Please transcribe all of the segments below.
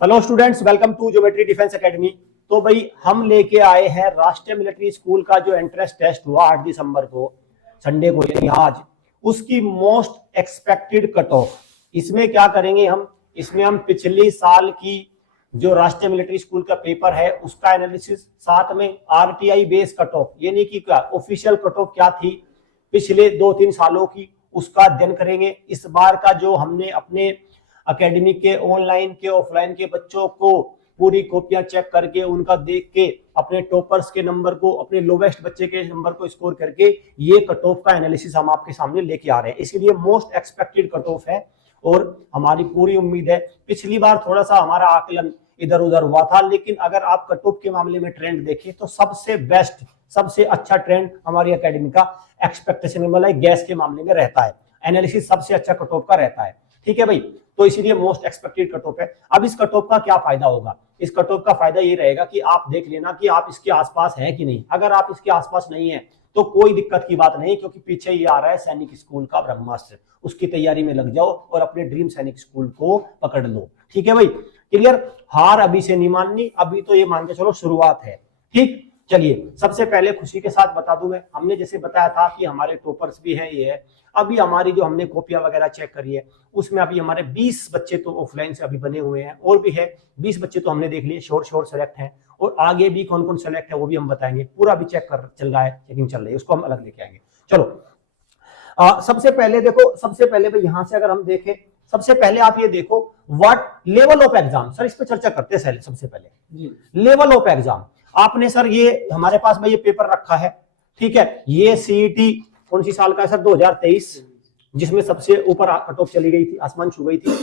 Hello students, welcome to geometry defence academy. तो भाई हम लेके आए हैं राष्ट्रीय मिलिट्री स्कूल का जो एंट्रेंस टेस्ट हुआ 8 दिसंबर को, संडे को यानी आज, उसकी मोस्ट एक्सपेक्टेड कट ऑफ। इसमें क्या करेंगे हम, इसमें हम पिछले साल की जो राष्ट्रीय मिलिट्री स्कूल का पेपर है उसका एनालिसिस, साथ में आरटीआई बेस कट ऑफ यानी कि क्या ऑफिशियल कट ऑफ क्या थी पिछले 2-3 सालों की, उसका अध्ययन करेंगे। इस बार का जो हमने अपने एकेडमी के ऑनलाइन के ऑफलाइन के बच्चों को पूरी कॉपियां चेक करके उनका देख के अपने टॉपर्स के नंबर को, अपने लोवेस्ट बच्चे के नंबर को स्कोर करके ये कट ऑफ का एनालिसिस हम आपके सामने लेके आ रहे हैं। इसलिए मोस्ट एक्सपेक्टेड कट ऑफ है और हमारी पूरी उम्मीद है। पिछली बार थोड़ा सा हमारा आकलन इधर उधर हुआ था, लेकिन अगर आप कट ऑफ के मामले में ट्रेंड देखें तो सबसे बेस्ट, सबसे अच्छा ट्रेंड हमारी एकेडमी का एक्सपेक्टेशन मतलब गैस के मामले में रहता है। एनालिसिस सबसे अच्छा कट ऑफ का रहता है, ठीक है भाई। तो इसीलिए मोस्ट एक्सपेक्टेड कट ऑफ है। अब इस कट ऑफ का क्या फायदा होगा? इस कट ऑफ का फायदा ये रहेगा कि आप देख लेना कि आप इसके आसपास हैं कि नहीं। अगर आप इसके आसपास नहीं है तो कोई दिक्कत की बात नहीं, क्योंकि पीछे ये आ रहा है सैनिक स्कूल का ब्रह्मास्त्र, उसकी तैयारी में लग जाओ और अपने ड्रीम सैनिक स्कूल को पकड़ लो, ठीक है भाई। क्लियर? हार अभी से नहीं माननी, अभी तो ये मान के चलो शुरुआत है, ठीक। चलिए, सबसे पहले खुशी के साथ बता दूं मैं, हमने जैसे बताया था कि हमारे टॉपर्स भी हैं, ये है। अभी हमारी जो हमने कॉपियां वगैरह चेक करी है उसमें अभी हमारे 20 बच्चे तो ऑफलाइन से अभी बने हुए हैं, और भी है 20 बच्चे तो हमने देख लिए, श्योर सेलेक्ट हैं, और आगे भी कौन कौन सेलेक्ट है वो भी हम बताएंगे। पूरा भी चेक कर चल रहा है, चेकिंग चल रही है, उसको हम अलग लेके आएंगे। चलो, सबसे पहले देखो, सबसे पहले भाई यहां से अगर हम देखें, सबसे पहले आप ये देखो what level of exam. Sir इस पे चर्चा करते हैं सबसे पहले, लेवल ऑफ एग्जाम। आपने सर ये हमारे पास में ये पेपर रखा है, ठीक है। ये सीईटी कौन सी साल का है सर? 2023, जिसमें सबसे ऊपर कट ऑफ चली गई थी, आसमान छू गई थी,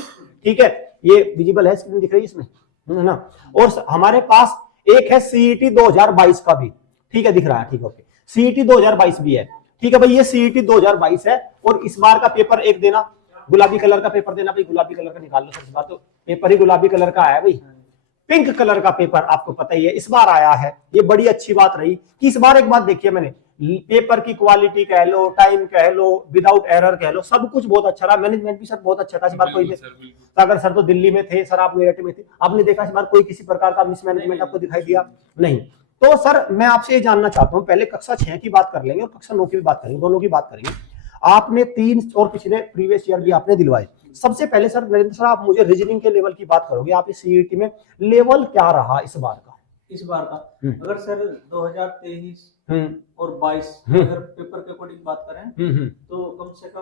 ठीक है। ये विजिबल है, स्क्रीन दिख रही है इसमें, है ना। और हमारे पास एक है सीईटी 2022 का भी, ठीक है, दिख रहा है, ठीक है, ओके। सीईटी 2022 भी है, ठीक है भाई। ये सीईटी 2022 है और इस बार का पेपर एक देना, गुलाबी कलर का पेपर देना भाई। गुलाबी कलर का निकाल लो सर, इस बार तो पेपर ही गुलाबी कलर का आया भाई। पिंक कलर का पेपर आपको पता ही है इस बार आया है। ये बड़ी अच्छी बात रही कि इस बार एक बात देखिए मैंने, पेपर की क्वालिटी कह लो, टाइम कह लो, विदाउट एरर कह लो, सब कुछ बहुत अच्छा रहा। मैनेजमेंट भी सर बहुत अच्छा था इस बार। कोई सागर सर तो दिल्ली में थे, सर आप मेरठ में थे, आपने देखा इस बार कोई किसी प्रकार का मिसमैनेजमेंट आपको दिखाई दिया नहीं। तो सर मैं आपसे ये जानना चाहता हूँ, पहले कक्षा 6 की बात कर लेंगे और कक्षा 9 की भी बात करेंगे, दोनों की बात करेंगे। आपने 3 और पिछले प्रीवियस ईयर भी आपने दिलवाए। सबसे पहले सर नरेंद्र सर, आप मुझे रीजनिंग के लेवल की बात करोगे, आप इस सीईटी में लेवल क्या रहा इस बार का? इस बार का अगर सर 2023 और 22 अगर पेपर के अकॉर्डिंग बात करें तो कम से कम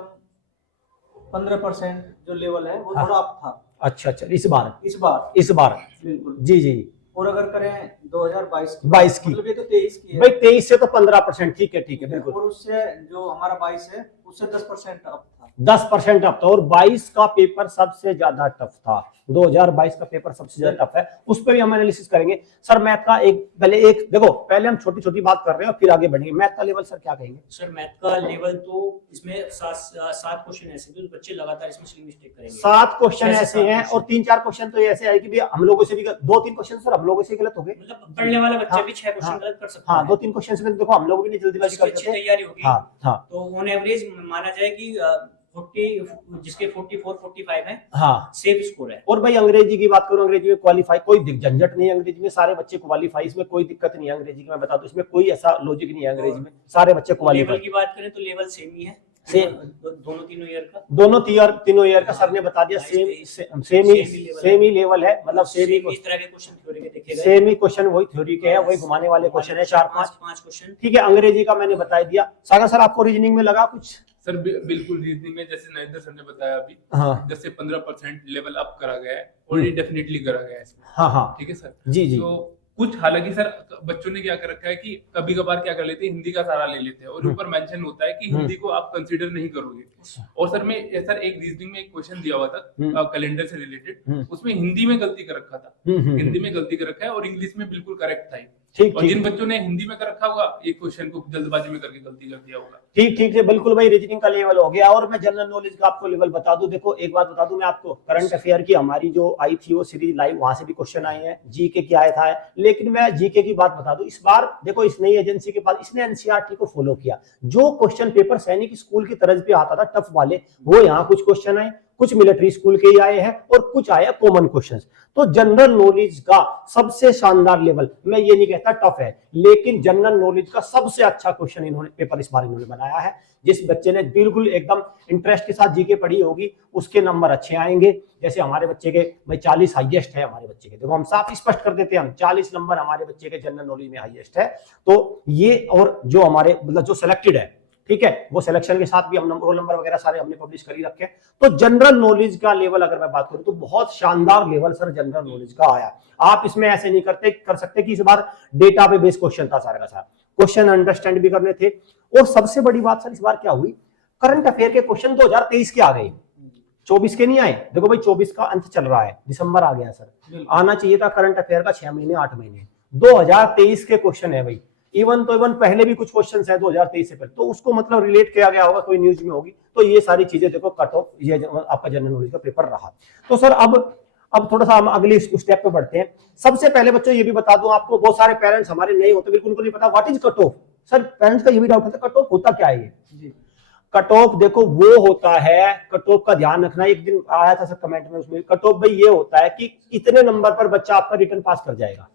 15% जो लेवल है वो थोड़ा अप था। अच्छा, इस बार बिल्कुल जी। और अगर करें 2022 की, मतलब ये तो 23 की है भाई, 23 से तो 15%, ठीक है बिल्कुल। और उससे जो हमारा 22 है उससे 10% अप था, 10% टफ था। और 22 का पेपर सबसे ज्यादा टफ था, 2022 का पेपर सबसे ज्यादा टफ है, उस पर भी हम एनालिसिस करेंगे। सर मैथ का पहले हम छोटी छोटी बात कर रहे हैं और फिर आगे बढ़ेंगे। मैथ का लेवल सर क्या कहेंगे? सर मैथ का लेवल तो इसमें 7 क्वेश्चन ऐसे हैं बच्चे लगातार इसमें सिली मिस्टेक करेंगे। 7 क्वेश्चन ऐसे हैं और 3-4 क्वेश्चन तो ऐसे आए कि हम लोगों से भी 2-3 क्वेश्चन सर हम लोगों से गलत हो गए, मतलब पढ़ने वाला बच्चा भी 6 क्वेश्चन गलत कर सकता है। हाँ, 2-3 क्वेश्चन में देखो हम लोग भी नहीं जल्दीबाजी करते थे, तैयारी होगी। हाँ, तो ऑन एवरेज माना जाए कि 40 जिसके 44-45 है, हाँ, सेफ स्कोर है। और भाई अंग्रेजी की बात करूं, अंग्रेजी में क्वालीफाई, कोई झंझट नहीं है अंग्रेजी में, सारे बच्चे क्वालीफाई, इसमें कोई दिक्कत नहीं है अंग्रेजी की। मैं बता दूं इसमें कोई ऐसा लॉजिक नहीं है अंग्रेजी में, सारे बच्चे क्वालीफाई। लेवल की बात करें तो लेवल सेम ही है, दोनों तीनों ईयर का सर ने बता दिया, सेम ही लेवल है, मतलब सेम ही इस तरह के क्वेश्चन थ्योरी के देखे गए, सेम ही क्वेश्चन वही थ्योरी के हैं, वही घुमाने वाले क्वेश्चन है, 4-5 क्वेश्चन, ठीक है। अंग्रेजी का मैंने बता दिया। सागर सर आपको रीजनिंग में लगा कुछ? सर बिल्कुल रीजनिंग में जैसे नरेंद्र सर ने बताया अभी, जैसे 15% लेवल अप करा गया है और ये डेफिनेटली करा गया है इसमें। हाँ, ठीक है सर जी। तो कुछ हालांकि सर बच्चों ने क्या कर रखा है कि कभी कभार क्या कर लेते हैं, हिंदी का सहारा ले लेते हैं और ऊपर मेंशन होता है कि हिंदी को आप कंसीडर नहीं करोगे। और सर एक रीजनिंग में एक क्वेश्चन दिया हुआ था कैलेंडर से रिलेटेड, उसमें हिंदी में गलती कर रखा था, हिंदी में गलती कर रखा है और इंग्लिश में बिल्कुल करेक्ट था। और जिन बच्चों ने हिंदी में कर रखा होगा ये क्वेश्चन को जल्दबाजी में करके गलती कर दिया होगा। ठीक है, बिल्कुल भाई, रीजनिंग का लेवल हो गया। और मैं जनरल नॉलेज का आपको लेवल बता दूं, देखो एक बात बता दूं मैं आपको, करंट अफेयर की हमारी जो आई थी वो सीरीज लाइव, वहां से भी क्वेश्चन आए हैं, जीके की आया था। लेकिन मैं जीके की बात बता दूं, इस बार देखो इस नई एजेंसी के पास इसने एनसीईआरटी को फॉलो किया। जो क्वेश्चन पेपर सैनिक स्कूल की तरज पे आता था टफ वाले, वो यहाँ कुछ क्वेश्चन आए, कुछ मिलिट्री स्कूल के ही आए हैं और कुछ आए कॉमन क्वेश्चंस। तो जनरल नॉलेज का सबसे शानदार लेवल, मैं ये नहीं कहता टफ है, लेकिन जनरल नॉलेज का सबसे अच्छा क्वेश्चन इन्होंने पेपर इस बार इन्होंने बनाया है। जिस बच्चे ने बिल्कुल एकदम इंटरेस्ट के साथ जीके पढ़ी होगी उसके नंबर अच्छे आएंगे। जैसे हमारे बच्चे के भाई 40 हाईएस्ट है हमारे बच्चे के, देखो हम साफ स्पष्ट कर देते हैं, हम 40 नंबर हमारे बच्चे के जनरल नॉलेज में हाईएस्ट है। तो ये और जो हमारे मतलब जो सिलेक्टेड है, ठीक है, वो सिलेक्शन के साथ भी हम रोल नंबर वगैरह सारे हमने पब्लिश कर ही रखे। तो जनरल नॉलेज का लेवल अगर मैं बात करूं तो बहुत शानदार लेवल सर जनरल नॉलेज का आया। आप इसमें ऐसे नहीं कर सकते कि इस बार डेटा पे बेस्ड क्वेश्चन था सारा का सारा, क्वेश्चन अंडरस्टैंड भी करने थे। और सबसे बड़ी बात सर इस बार क्या हुई, करंट अफेयर के क्वेश्चन 2023 के आ गए, 24 के नहीं आए। देखो भाई 24 का अंत चल रहा है, दिसंबर आ गया सर, आना चाहिए था करंट अफेयर का 6 महीने 8 महीने। 2023 के क्वेश्चन है भाई, इवन पहले भी कुछ क्वेश्चन है 2023 से पहले, तो उसको मतलब रिलेट किया गया होगा, कोई न्यूज में होगी। तो ये सारी चीजें देखो कट ऑफ, ये आपका जनरल नॉलेज का पेपर रहा। तो सर अब थोड़ा सा हम अगले स्टेप पे बढ़ते हैं। सबसे पहले बच्चों ये भी बता दूं आपको, बहुत सारे पेरेंट्स हमारे नहीं होते, बिल्कुल उनको नहीं पता what is cut off. Sir parents का ये भी डाउट होता है कट ऑफ होता क्या है ये। कट ऑफ देखो वो होता है, कट ऑफ का ध्यान रखना, एक दिन आया था सर कमेंट में, उसमें कट ऑफ भाई ये होता है कि इतने नंबर पर बच्चा आपका रिटर्न पास कर जाएगा,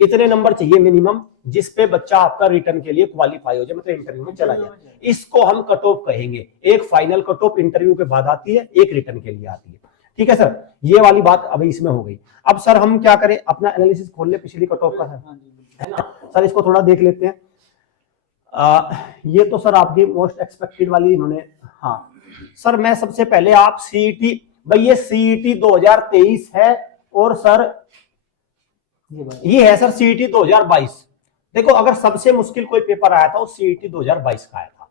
इतने नंबर चाहिए मिनिमम जिस पे बच्चा आपका रिटर्न के लिए क्वालिफाई हो जाए, मतलब इंटरव्यू में चला जाए। इसको हम कट ऑफ कहेंगे। एक फाइनल कट ऑफ इंटरव्यू के बाद आती है, एक रिटर्न के लिए आती है, ठीक है सर। ये वाली बात अभी इसमें हो गई। अब सर हम क्या करें, अपना एनालिसिस खोल ले पिछली कट ऑफ का सर, है ना सर, इसको थोड़ा देख लेते हैं। ये तो सर आपकी मोस्ट एक्सपेक्टेड वाली इन्होंने, हाँ सर मैं सबसे पहले आप सीईटी, भाई ये सीईटी 2023 है और सर ये है सर सीईटी 2022। देखो अगर सबसे मुश्किल कोई पेपर आया था वो सीईटी 2022 का आया था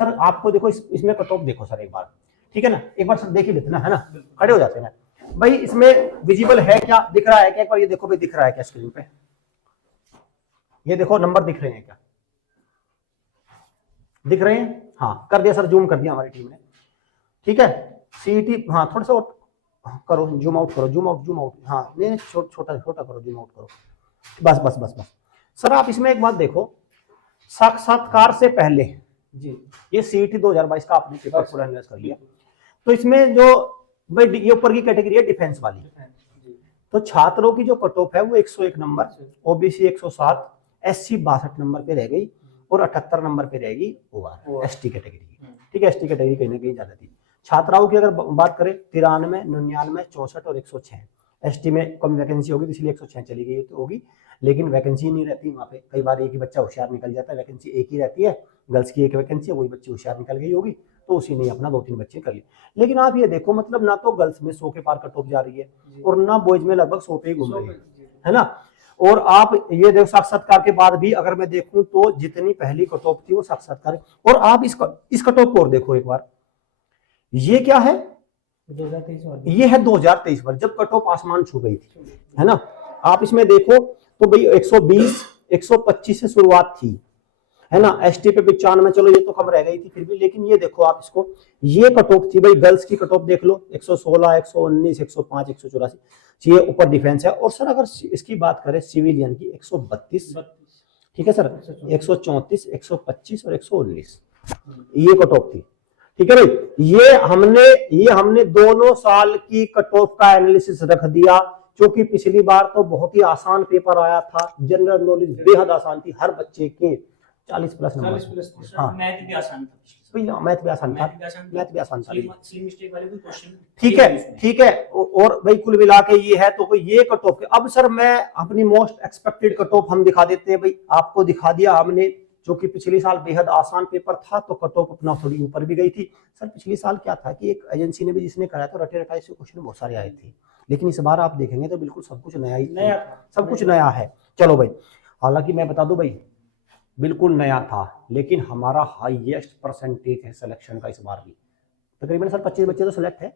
सर। आपको देखो इसमें कट ऑफ देखो सर एक बार, ठीक है ना, एक बार सर देख ही लेते ना, है ना, खड़े हो जाते हैं भाई। इसमें विजिबल है क्या, दिख रहा है क्या, एक बार ये देखो भाई, दिख रहा है क्या स्क्रीन पे, ये देखो नंबर दिख रहे हैं क्या, दिख रहे हैं, हाँ कर दिया सर, जूम कर दिया हमारी टीम ने, ठीक है। सीईटी हाँ थोड़ा सा करो, जूम आउट करो, जूम आउट, हाँ नहीं छोटा करो, जूम आउट करो, बस सर। आप इसमें एक बात देखो, साक्षात्कार से पहले जी ये सीईटी 2022 का आपने पेपर पूरा एनालाइज कर लिया, तो इसमें जो भाई ये ऊपर की कैटेगरी है डिफेंस वाली, तो छात्रों की जो कट ऑफ है वो 101 नंबर, ओबीसी 107, एससी 62 नंबर पे रह गई और 78 नंबर पे रहेगी ओआर एसटी कैटेगरी की, ठीक है। एसटी कैटेगरी कहीं ना कहीं ज्यादा थी। छात्राओं की अगर बात करें 93, 99, 64 और 106, एसटी में कम वैकेंसी होगी इसलिए 106 चली गई तो होगी, लेकिन वैकेंसी नहीं रहती वहाँ पे, कई बार एक ही बच्चा होशियार निकल जाता है, वैकेंसी एक ही रहती है, गर्ल्स की एक वैकेंसी है, वही बच्ची होशियार निकल गई होगी तो उसी ने अपना 2-3 बच्चे कर लिए। लेकिन आप ये देखो मतलब ना तो गर्ल्स में 100 के पार कट ऑफ जा रही है और ना बॉयज में लगभग 100 पे ही घूम रही है ना। और आप ये देखो साक्षात्कार के बाद भी अगर मैं देखूं तो जितनी पहली कट ऑफ थी वो साक्षात्कार, और आप इस कट ऑफ को और देखो एक बार, ये क्या है, 2023 ये है 2023 पर जब कट ऑफ आसमान छू गई थी, है ना। आप इसमें देखो तो भाई 120, 125 से शुरुआत थी, है ना। एसटी पे 95, चलो ये तो कम रह गई थी फिर भी, लेकिन ये देखो आप इसको, ये कट ऑफ थी भाई, गर्ल्स की कट ऑफ देख लो 116, 119, 105, 184, ये ऊपर डिफेंस है। और सर अगर इसकी बात करें सिविलियन की 132, ठीक है सर, 134, 125 और 119 ये कट ऑफ थी, ठीक है भाई। ये हमने दोनों साल की कट ऑफ का एनालिसिस रख दिया, क्योंकि पिछली बार तो बहुत ही आसान पेपर आया था, जनरल नॉलेज बेहद आसान थी, हर बच्चे के 40 प्लस नंबर, हाँ मैथ भी आसान था, मैथ भी आसान था, स्लिम मिस्टेक वाले भी क्वेश्चन, ठीक है। और भाई कुल मिला के ये है, तो ये कट ऑफ। अब सर मैं अपनी मोस्ट एक्सपेक्टेड कट ऑफ हम दिखा देते हैं भाई, आपको दिखा दिया हमने, जो कि पिछले साल बेहद आसान पेपर था तो कट ऑफ अपना थोड़ी ऊपर भी गई थी। सर पिछले साल क्या था कि एक एजेंसी ने भी जिसने कराया तो रटे रटाई से क्वेश्चन बहुत सारे आए थे, लेकिन इस बार आप देखेंगे तो बिल्कुल सब कुछ नया ही सब कुछ नया है। चलो भाई, हालांकि मैं बता दूं भाई बिल्कुल नया था, लेकिन हमारा हाईएस्ट परसेंटेज है सिलेक्शन का इस बार भी, तकरीबन सर 25 बच्चे तो सिलेक्ट है,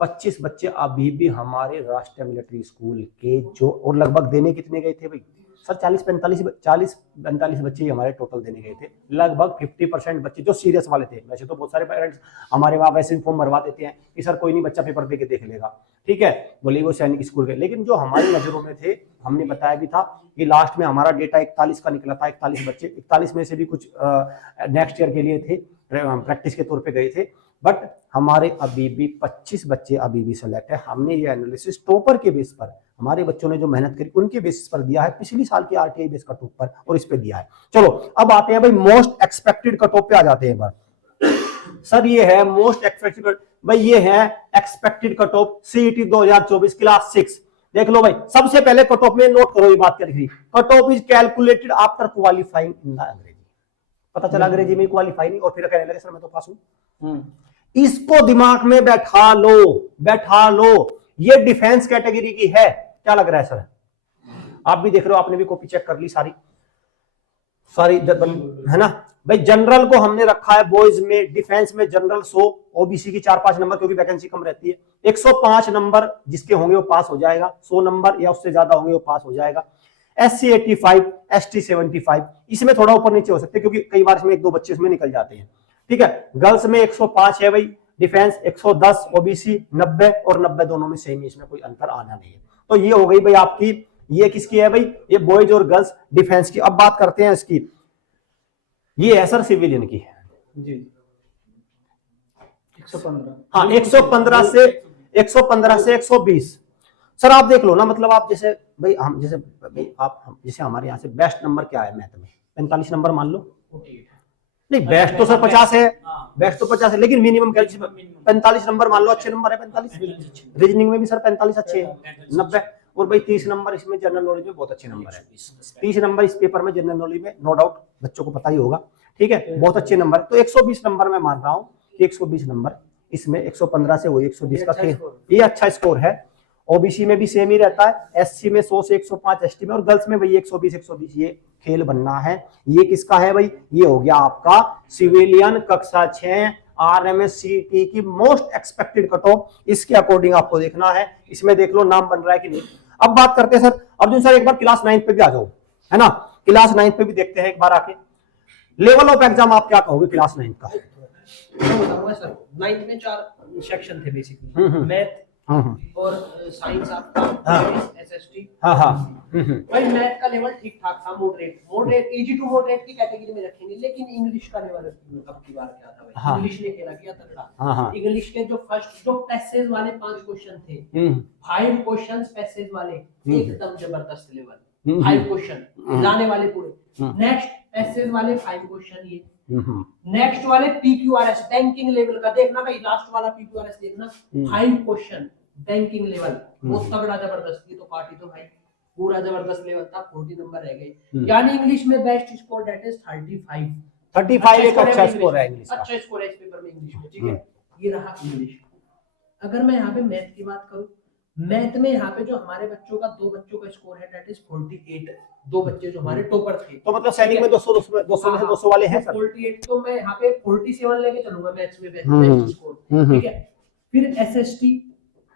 25 बच्चे अभी भी हमारे राष्ट्रीय मिलिट्री स्कूल के जो, और लगभग देने कितने गए थे भाई सर, 40-45 बच्चे ही हमारे टोटल देने गए थे। लगभग 50% बच्चे जो सीरियस वाले थे, वैसे तो बहुत सारे पेरेंट्स हमारे वहाँ वैसे भी फॉर्म भरवा देते हैं कि सर कोई नहीं बच्चा पेपर दे के देख लेगा, ठीक है, बोले वो सैनिक स्कूल के, लेकिन जो हमारी नजरों में थे, हमने बताया भी था कि लास्ट में हमारा डेटा 41 का निकला था, 41 बच्चे, 41 में से भी कुछ नेक्स्ट ईयर के लिए थे, प्रैक्टिस के तौर पे गए थे, बट हमारे अभी भी 25 बच्चे अभी भी सेलेक्ट है। हमने ये एनालिसिस टॉपर के बेस पर, हमारे बच्चों ने जो मेहनत करी उनके बेसिस पर दिया है, पिछली साल की आरटीआई बेस कट ऑफ पर, और इस पे दिया है। चलो अब आते हैं भाई मोस्ट एक्सपेक्टेड कट ऑफ पे आ जाते हैं एक बार। सर ये है मोस्ट एक्सपेक्टेड, भाई ये है expected cut off CET 2024 class 6। देख लो भाई, सबसे पहले कट ऑफ में नोट करो ये बात कर, cut off is calculated after qualifying in the अंग्रेजी। पता चला अंग्रेजी में क्वालिफाई नहीं और फिर कहने लगे सर मैं तो पास हूं। इसको दिमाग में बैठा लो, ये डिफेंस कैटेगरी की है। क्या लग रहा है सर? आप भी देख रहे हो, आपने भी कॉपी चेक कर ली सारी है ना भाई। जनरल को हमने रखा है बॉयज में, डिफेंस में जनरल 100, ओबीसी की 4-5 नंबर क्योंकि वैकेंसी कम रहती है। 105 नंबर जिसके होंगे वो पास हो जाएगा, 100 नंबर या उससे ज्यादा होंगे वो पास हो जाएगा। SC 85, ST 75, इसमें थोड़ा ऊपर नीचे हो सकते हैं क्योंकि कई बार इसमें 1-2 बच्चे इसमें निकल जाते हैं। ठीक है, गर्ल्स में 105 है भाई, डिफेंस 110, ओबीसी 90 और 90 दोनों में सेम, इसमें कोई अंतर आना नहीं है। तो ये हो गई भाई आपकी, ये किसकी है भाई? ये बॉयज और गर्ल्स डिफेंस की। अब बात करते हैं इसकी, ये है सर सिविलियन की जी 115। हाँ 115 से 120। सर आप देख लो ना, मतलब आप जैसे भाई हम जैसे भाई आप जैसे हमारे यहाँ से बेस्ट नंबर क्या है मैथ में? 45 नंबर मान लो। नहीं बेस्ट तो सर 50 है, बेस्ट तो 50 है, लेकिन मिनिमम क्या 45 नंबर मान लो, अच्छे नंबर है 45। रीजनिंग में भी सर 45 अच्छे हैं, 90 और भाई 30 नंबर इसमें जनरल नॉलेज में बहुत अच्छे नंबर है। 30 नंबर इस पेपर में जनरल नॉलेज में नो डाउट बच्चों को पता ही होगा। ठीक है, बहुत अच्छे नंबर। तो 120 नंबर मैं मान रहा हूँ कि 120 नंबर इसमें 115 से वही 120 का खेल, ये अच्छा स्कोर है। ओबीसी में भी सेम ही रहता है, एससी में 100 से 105, एसटी में, और गर्ल्स में भाई 120 ये खेल बनना है। ये किसका है भाई? ये हो गया आपका सिविलियन कक्षा 6 RMSCT की मोस्ट एक्सपेक्टेड कट ऑफ। इसके अकॉर्डिंग आपको देखना है, इसमें देख लो नाम बन रहा है कि नहीं। अब बात करते हैं सर अर्जुन सर, एक बार क्लास 9 पे भी आ जाओ, है ना, क्लास 9 पे भी देखते हैं एक बार आके। लेवल ऑफ एग्जाम आप क्या कहोगे क्लास 9 का? सर 9th में 4 सेक्शन थे बेसिकली, मैथ और साइंस आपका, SST। भाई मैथ का लेवल ठीक ठाक था, मॉडरेट इजी टू मॉडरेट की कैटेगरी में रखेंगे, लेकिन इंग्लिश का लेवल अब की बार क्या था भाई? इंग्लिश ने खेला किया तगड़ा। इंग्लिश के जो पैसेज वाले 5 क्वेश्चन थे, 5 क्वेश्चंस पैसेज वाले, एकदम जबरदस्त लेवल। 5 क्वेश्चन लाने वाले पूरे। नेक्स्ट पैसेज वाले 5 क्वेश्चन ये। नेक्स्ट वाले PQRS बैंकिंग लेवल का देखना भाई, लास्ट वाला PQRS देखना, 5 क्वेश्चन बैंकिंग लेवल, वो तगड़ा जबरदस्त। ये तो पार्टी तो भाई पूरा जबरदस्त लेवल था। 40 नंबर रह गए, यानी इंग्लिश में बेस्ट स्कोर दैट इज 35 एक अच्छा स्कोर है इंग्लिश का। अच्छा स्कोर है इस पेपर में इंग्लिश में। ठीक है, ये रहा इंग्लिश। अगर मैं यहाँ पे मैथ की बात करूँ, मैथ में यहाँ पे जो हमारे बच्चों का 2 बच्चों का स्कोर है दैट इज 48। 2 बच्चे जो हमारे टॉपर थे, तो मतलब सैनिक में 200 में से 200 वाले हैं सर। 48, तो मैं यहाँ पे 47 लेके चलूंगा मैथ्स में बेस्ट स्कोर। ठीक है, फिर SST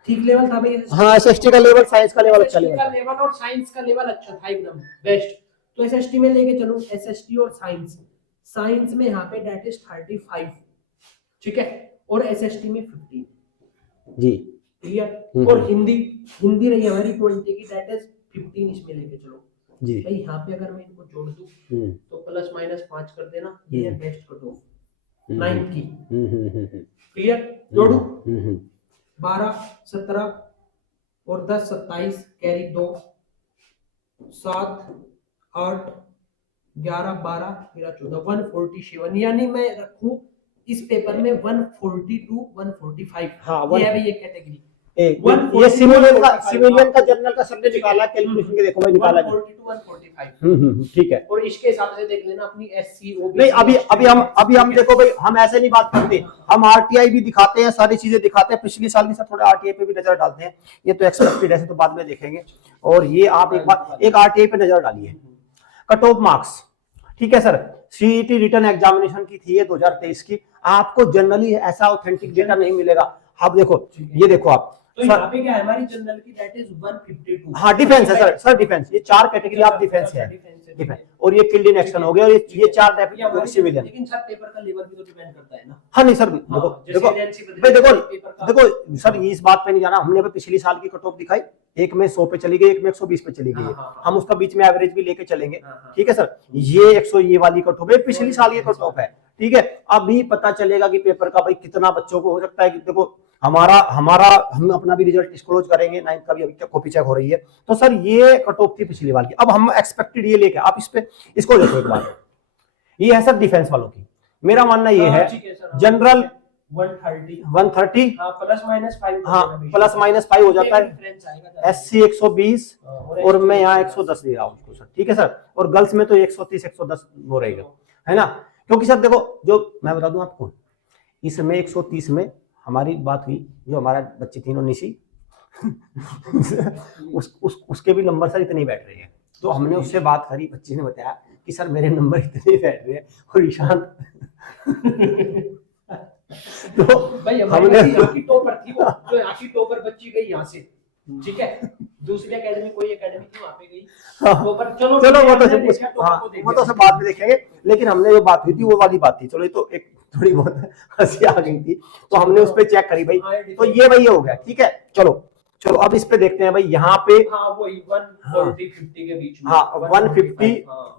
ठीक लेवल था भाई। हाँ SST का लेवल, साइंस का लेवल अच्छा लेवल और साइंस का लेवल अच्छा था एकदम बेस्ट। तो SST में लेके चलूं, SST और साइंस में यहाँ पे दैट इज 35। ठीक है, और SST में 15 जी, क्लियर। और हिंदी रही हमारी 20 की दैट इज 15, इसमें लेके चलो जी भाई। यहाँ पे अगर मैं इनको जोड़ दूं तो प्लस माइनस 5 कर देना, ये है बेस्ट कट ऑफ 9 की। क्लियर, जोड़ू 12, 17 और 10, 27 कैरी 2, 7, 8, 11, 12, 13, 14, 147। यानी मैं रखूं इस पेपर में 140 to 145। हाँ, ये है भाई ये कैटेगरी। ये सिविलियन का जनरल का सबने निकाला, कैलकुलेशन के देखो भाई निकाला 140 to 145। ठीक है, और इसके हिसाब से देख लेना अपनी SC OBC। नहीं अभी हम देखो भाई, हम ऐसे नहीं बात करते, हम RTI भी दिखाते हैं, सारी चीजें दिखाते हैं। पिछली साल की सब थोड़ा RTI पे भी नजर डालते हैं, ये तो एक्सपेक्टेड है तो बाद में देखेंगे। और ये आप एक RTI पे नजर डालिए, कट ऑफ मार्क्स। ठीक है सर, CET रिटन एग्जामिनेशन की थी ये 2023 की। आपको जनरली ऐसा ऑथेंटिक डेटा नहीं मिलेगा। आप देखो, ये देखो आप तो यहाँ पे क्या है हमारी जनरल की दैट इज 152। हाँ डिफेंस है सर, सर डिफेंस, ये 4 कैटेगरी आप डिफेंस है, डिफेंस, और ये किल्ड इन एक्शन हो गया, और ये 4 टाइप सिविलियन। लेकिन सर पेपर का लेवल भी तो डिपेंड करता है ना। हाँ नहीं सर, देखो देखो भाई, देखो सर, ये इस बात पे नहीं जाना, हमने अभी पिछली साल की कट ऑफ दिखाई, एक में 100 पे चली गई, एक में 120 पे चली गई है, हम उसका बीच में एवरेज भी लेके चलेंगे, ठीक है सर। ये 100 ये वाली कट ऑफ है, पिछली साल ये कट ऑफ है, ठीक है। अभी पता चलेगा कि पेपर का भाई कितना बच्चों को हो सकता है कि देखो हम अपना भी रिजल्ट डिस्क्लोज करेंगे, 9th का भी अभी कॉपी चेक हो रही है, तो सर ये कट ऑफ थी पिछली बार की। अब हम एक्सपेक्टेड ये लेके, आप इस पे इसको देखो एक बार, ये है सर डिफेंस वालों की। मेरा मानना ये है जनरल 130 प्लस माइनस 5, हाँ प्लस माइनस 5 हो जाता है, SC 120 और मैं यहाँ 110 दे रहा हूँ उसको सर, ठीक है सर। और गर्ल्स में तो 130 110 वो रहेगा, है ना। क्योंकि सर देखो, जो मैं बता दूं आपको, इसमें 130 में हमारी बात हुई, जो हमारा बच्चे तीनों निशी उसके भी नंबर सर इतने ही बैठ रहे हैं, तो हमने उससे बात करी, बच्चे ने बताया कि सर मेरे नंबर इतने बैठ रहे हैं, और ईशान तो भाई हमने यहाँ की टॉपर थी वो, जो यहाँ की टॉपर बच्ची गई यहाँ से, ठीक है, दूसरी एकेडमी कोई एकेडमी थी वहाँ पे गई टॉपर। चलो वो तो सब कुछ, हाँ वो तो सब बाद में देखेंगे, लेकिन हमने जो बात हुई थी वो वाली बात थी। चलो ये तो एक थोड़ी बहुत हंसी आ गई थी, तो हमने उस पे चेक करी भाई, तो ये भाई हो गया, ठीक है। चलो अब इस पे देखते हैं भाई, यहाँ पे हाँ वही 140-50 के बीच में, हाँ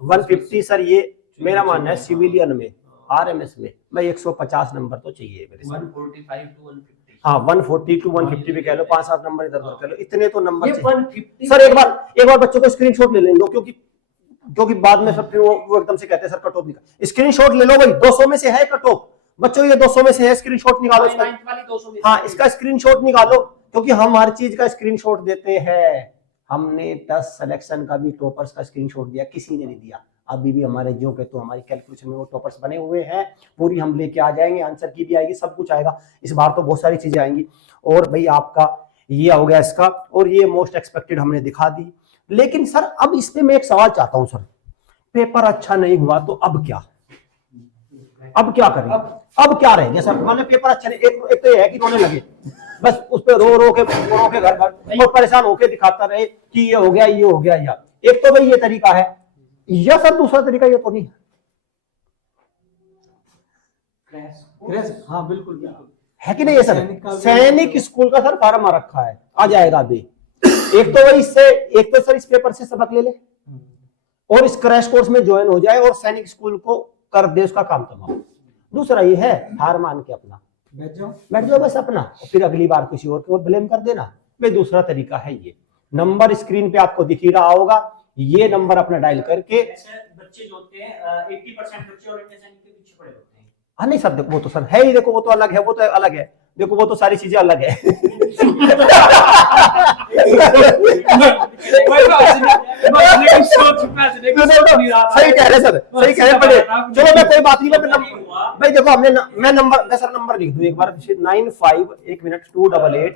150 सर, ये मेरा मानना है सिविलियन में, RMS में भाई 150 नंबर तो चाहिए मेरे साथ, 145 to 150, हाँ 140 to 150 भी कह लो, 5-7 नंबर इधर उधर कह लो, इतने तो नंबर ये 150 सर। एक बार बच्चों को स्क्रीनशॉट ले लेंगे, क्योंकि बाद में सब फिर वो एकदम से कहते हैं सर कट ऑफ निकाल, स्क्रीनशॉट ले लो भाई, 200 में से है कट ऑफ बच्चों, ये 200 में से है, स्क्रीनशॉट निकालो इसका, 9th वाली 200 में, हाँ इसका स्क्रीनशॉट निकालो, क्योंकि हम हर चीज का स्क्रीनशॉट देते हैं। हमने 10 सिलेक्शन का भी टॉपर्स का स्क्रीनशॉट दिया, किसी ने नहीं दिया। अभी भी हमारे जो के तो हमारी कैलकुलेशन में वो टॉपर्स बने हुए हैं, पूरी हम लेके आ जाएंगे, आंसर की भी आएगी, सब कुछ आएगा इस बार, तो बहुत सारी चीजें आएंगी। और भाई आपका ये हो गया इसका, और ये मोस्ट एक्सपेक्टेड हमने दिखा दी। लेकिन सर अब इसमें मैं एक सवाल चाहता हूं सर, पेपर अच्छा नहीं हुआ तो अब क्या करें, अब क्या रहेंगे सर? मैंने पेपर अच्छा नहीं, एक तो ये है कि रोने लगे, बस उस पर रो के घर और परेशान होके दिखाता रहे कि ये हो गया या एक तो भाई ये तरीका है, या सर दूसरा तरीका ये तो नहीं हाँ बिल्कुल है कि नहीं? ये सर सैनिक स्कूल का सर फार्म आ रखा है, आ जाएगा अभी। एक तो भाई एक तो सर इस पेपर से सबक ले ले और इस क्रैश कोर्स में ज्वाइन हो जाए और सैनिक स्कूल को कर दे उसका काम तमाम। दूसरा ये है हार मान के अपना बैठ जाओ बस अपना, फिर अगली बार किसी और को ब्लेम कर देना। भाई दूसरा तरीका है ये, नंबर स्क्रीन पे आपको दिख ही रहा होगा, ये नंबर अपना डायल करके। बच्चे जो होते हैं 80% बच्चे और इंडियन सैनिक के पीछे पड़े होते हैं। हाँ नहीं सर वो तो सर है ही, देखो वो तो अलग है, वो तो अलग है, देखो वो तो सारी चीजें अलग है। सही कह रहे सर, सही कह रहे। चलो मैं कोई बात नहीं, भाई देखो मैं नंबर लिख दूं एक बार, 95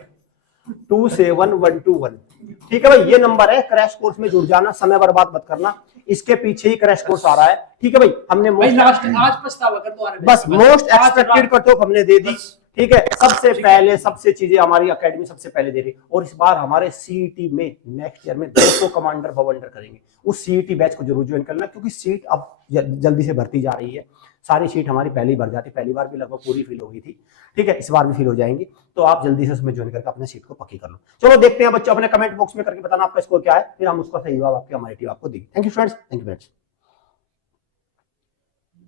ठीक है भाई, ये नंबर है। क्रैश कोर्स में जुड़ जाना, समय बर्बाद मत करना, इसके पीछे ही क्रैश कोर्स आ रहा है, ठीक है भाई। हमने आज पछतावा कर दो, बस मोस्ट एक्सपेक्टेड कट ऑफ हमने दे दी, ठीक है। सबसे पहले सबसे चीजें हमारी एकेडमी सबसे पहले दे रही, और इस बार हमारे सीईटी में नेक्स्ट ईयर में 200 कमांडर बवंडर करेंगे। उस सीईटी बैच को जरूर ज्वाइन करना, क्योंकि सीट अब जल्दी से भरती जा रही है। सारी सीट हमारी पहले ही भर जाती, पहली बार भी लगभग पूरी फिल हो गई थी, ठीक है, इस बार भी फिल हो जाएंगी। तो आप जल्दी से उसमें ज्वाइन करके अपने सीट को पक्की कर लो। चलो देखते हैं बच्चों, अपने कमेंट बॉक्स में करके बताना आपका स्कोर क्या है, फिर हम उसका सही जवाब आपकी हमारी टीम आपको देगी। Thank you friends, thank you friends.